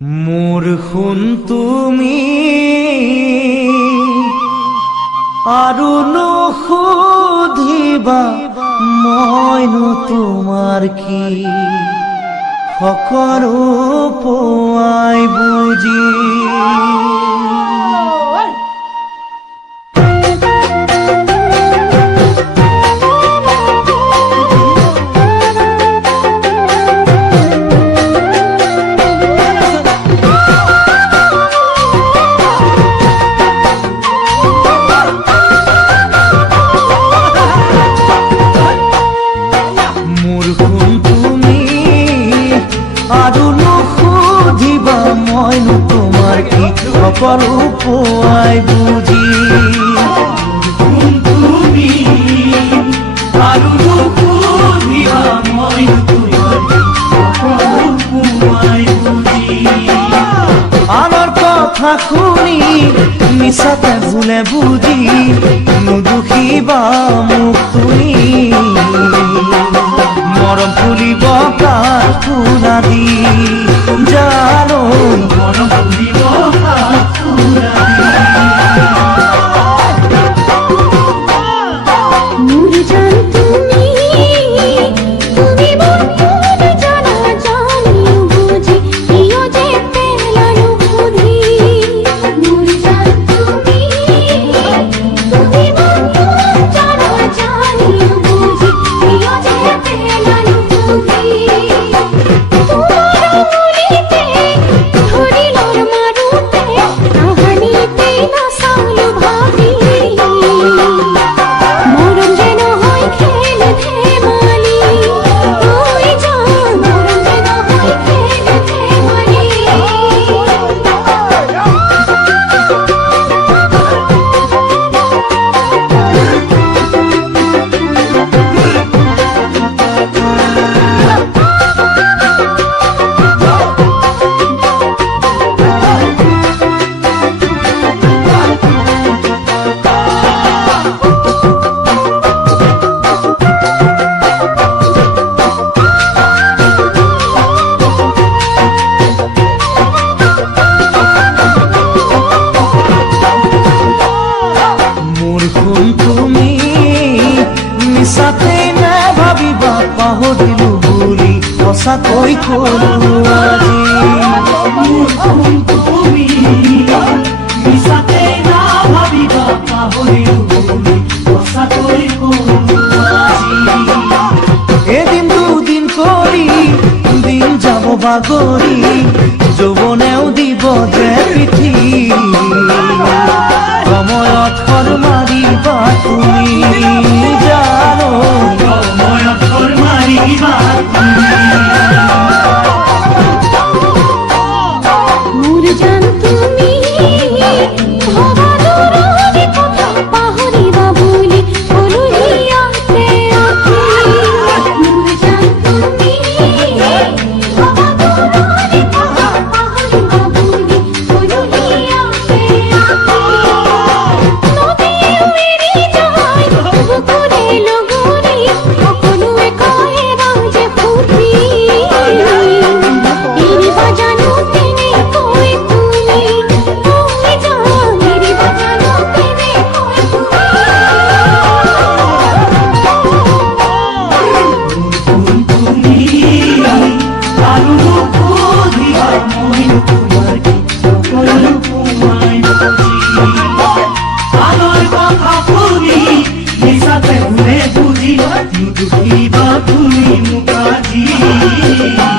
মোৰ খুন তুমি আৰু নুসুধিবা মইনো তোমাৰ কি সকলো পোৱাই বুজি সকলো পোৱাই বুজি তুমি আৰু নুসুধিবা মই তোমাৰ সকলো পোৱাই বুজি আনৰ কথা শুনি মিছাতে ভুলে বুজি নুদুখিবা মোক তুমি মৰম ফুলিব কাঠ ফুলা দি জানো মৰম ফুলিব পাহৰিলো বুলি সঁচাকৈ কলো আজি তুমি মিছাতে নাভাবিবা পাহৰিলো বুলি সঁচাকৈ কলো আজি এদিন দুদিন কৰি দিন যাব বাগৰি যৌৱনেও দিব যে পিঠি সময়ত খৰ মাৰিবা তুমি জানো Nuduhiba tuli mukaji